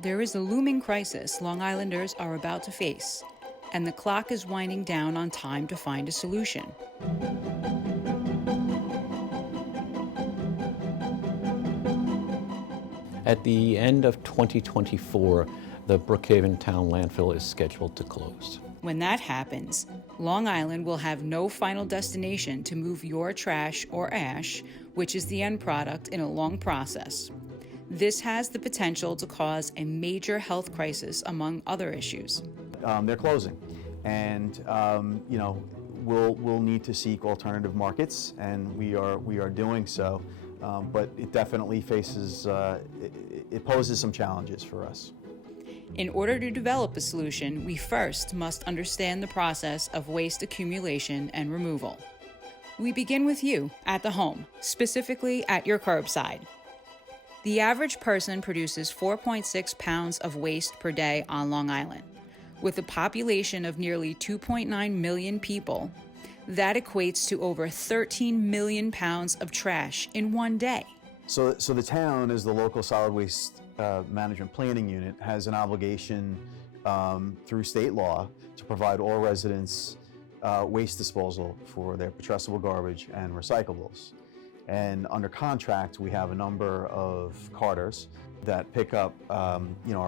There is a looming crisis Long Islanders are about to face, and the clock is winding down on time to find a solution. At the end of 2024, the Brookhaven Town landfill is scheduled to close. When that happens, Long Island will have no final destination to move your trash or ash, which is the end product in a long process. This has the potential to cause a major health crisis among other issues. They're closing, and we'll need to seek alternative markets, and we are doing so. But it definitely faces it poses some challenges for us. In order to develop a solution, we first must understand the process of waste accumulation and removal. We begin with you at the home, specifically at your curbside. The average person produces 4.6 pounds of waste per day on Long Island. With a population of nearly 2.9 million people, that equates to over 13 million pounds of trash in one day. So the town, as the local solid waste management planning unit, has an obligation through state law to provide all residents waste disposal for their putrescible garbage and recyclables. And under contract, we have a number of carters that pick up our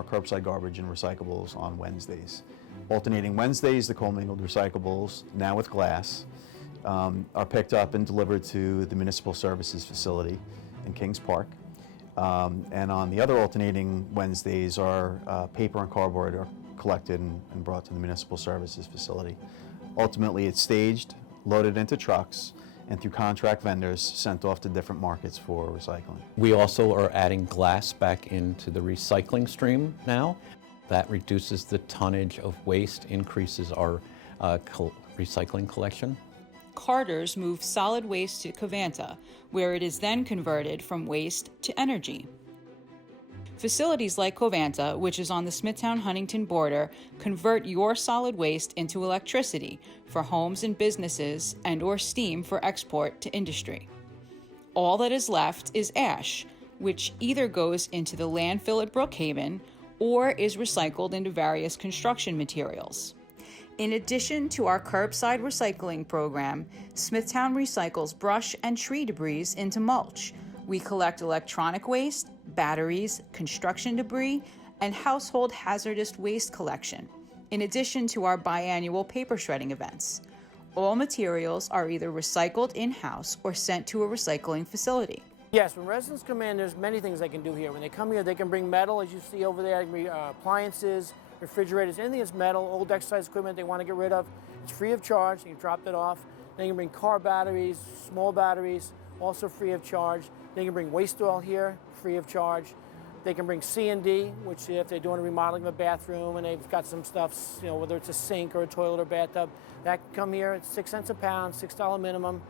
curbside garbage and recyclables on Wednesdays. Alternating Wednesdays, the commingled recyclables, now with glass, are picked up and delivered to the Municipal Services Facility in Kings Park. And on the other alternating Wednesdays, our paper and cardboard are collected and brought to the Municipal Services Facility. Ultimately, it's staged, loaded into trucks, and through contract vendors sent off to different markets for recycling. We also are adding glass back into the recycling stream now. That reduces the tonnage of waste, increases our recycling collection. Carters move solid waste to Covanta, where it is then converted from waste to energy. Facilities like Covanta, which is on the Smithtown-Huntington border, convert your solid waste into electricity for homes and businesses and/or steam for export to industry. All that is left is ash, which either goes into the landfill at Brookhaven or is recycled into various construction materials. In addition to our curbside recycling program, Smithtown recycles brush and tree debris into mulch. We collect electronic waste, batteries, construction debris, and household hazardous waste collection, in addition to our biannual paper shredding events. All materials are either recycled in-house or sent to a recycling facility. Yes, when residents come in, there's many things they can do here. When they come here, they can bring metal, as you see over there, appliances, refrigerators, anything that's metal, old exercise equipment they want to get rid of. It's free of charge. You can drop that off. Then you can bring car batteries, small batteries, also free of charge. They can bring waste oil here, free of charge. They can bring C&D, which if they're doing a remodeling of a bathroom and they've got some stuff, whether it's a sink or a toilet or bathtub, that can come here. It's 6 cents a pound, $6 minimum,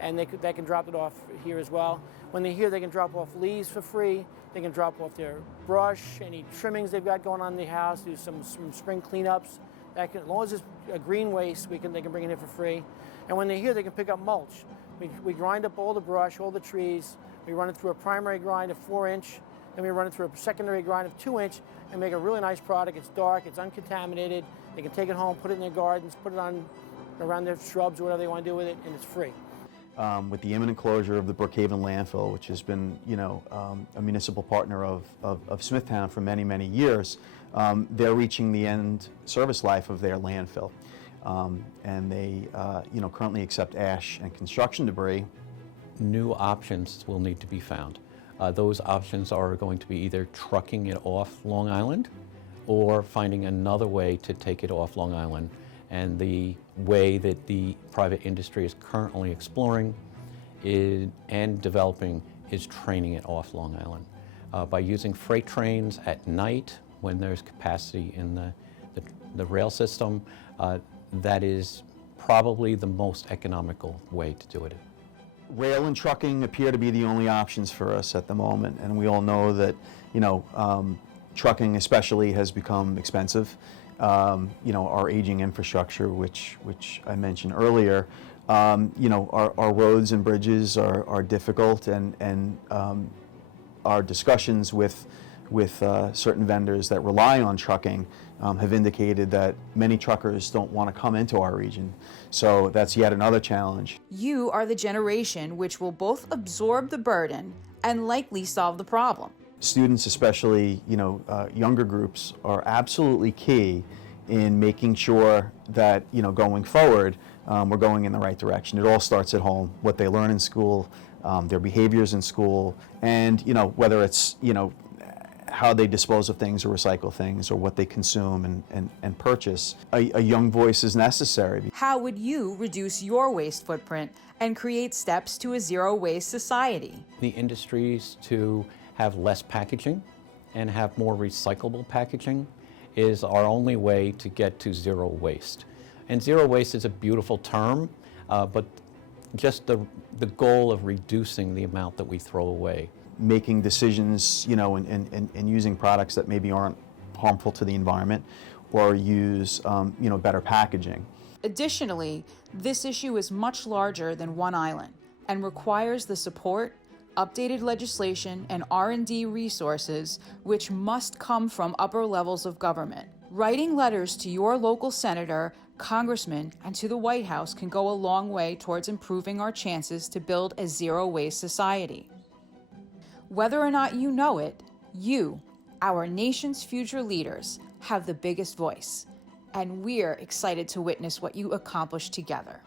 and they can drop it off here as well. When they're here, they can drop off leaves for free. They can drop off their brush, any trimmings they've got going on in the house, do some spring cleanups. As long as it's a green waste, they can bring it in for free. And when they're here, they can pick up mulch. We grind up all the brush, all the trees. We run it through a primary grind of 4-inch, then we run it through a secondary grind of 2-inch and make a really nice product. It's dark, it's uncontaminated. They can take it home, put it in their gardens, put it on around their shrubs or whatever they want to do with it, and it's free. With the imminent closure of the Brookhaven landfill, which has been, a municipal partner of Smithtown for many, many years, they're reaching the end service life of their landfill, and they, currently accept ash and construction debris. New options will need to be found. Those options are going to be either trucking it off Long Island or finding another way to take it off Long Island. And the way that the private industry is currently exploring and developing is training it off Long Island. By using freight trains at night when there's capacity in the rail system, that is probably the most economical way to do it. Rail and trucking appear to be the only options for us at the moment, and we all know that, trucking especially has become expensive. Our aging infrastructure, which I mentioned earlier, our roads and bridges are difficult, and our discussions with with certain vendors that rely on trucking have indicated that many truckers don't want to come into our region. So that's yet another challenge. You are the generation which will both absorb the burden and likely solve the problem. Students, especially younger groups, are absolutely key in making sure that going forward we're going in the right direction. It all starts at home, what they learn in school, their behaviors in school, and whether it's how they dispose of things or recycle things or what they consume and purchase. A young voice is necessary. How would you reduce your waste footprint and create steps to a zero waste society? The industries to have less packaging and have more recyclable packaging is our only way to get to zero waste. And zero waste is a beautiful term, but just the goal of reducing the amount that we throw away. Making decisions, and using products that maybe aren't harmful to the environment, or use, better packaging. Additionally, this issue is much larger than one island and requires the support, updated legislation, and R&D resources which must come from upper levels of government. Writing letters to your local senator, congressman, and to the White House can go a long way towards improving our chances to build a zero-waste society. Whether or not you know it, you, our nation's future leaders, have the biggest voice, and we're excited to witness what you accomplish together.